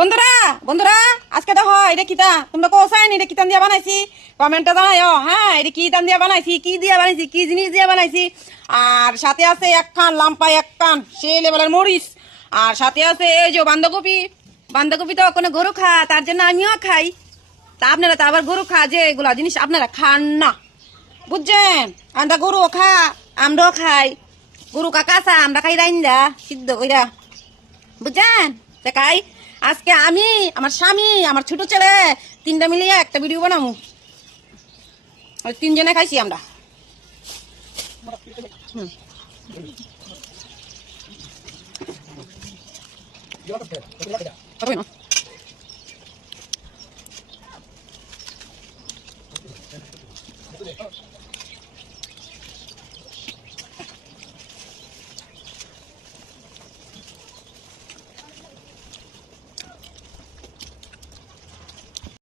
বন্ধুরা বন্ধুরা আজকে দেখো এটা কিতা তোমরা কোসাইন এটা কিতান দিয়া বানাইছি কমেন্টে জানাইও। হ্যাঁ এটা কি দান দিয়া বানাইছি কি জিনিস দিয়া বানাইছি। আর সাথে আছে এক কান লাম্পা এক কান সেই লেভেলের মরিচ। আর সাথে আছে এই যে বাঁধাকপি তো কোনো গরু খা তার জন্য আমিও খাই। তা আপনারা তো আবার গরু খা যে এগুলা জিনিস আপনারা খান না বুঝছেন। আমরা গরু খা আমরাও খাই গরু কাঁচা আমরা খাই রাইন্দা সিদ্ধ কইরা বুঝছেন। দেখাই আজকে আমি আমার স্বামী আমার ছোট ছেলে তিনটা মিলিয়ে একটা ভিডিও বানাবো। তিনজনে খাইছি আমরা।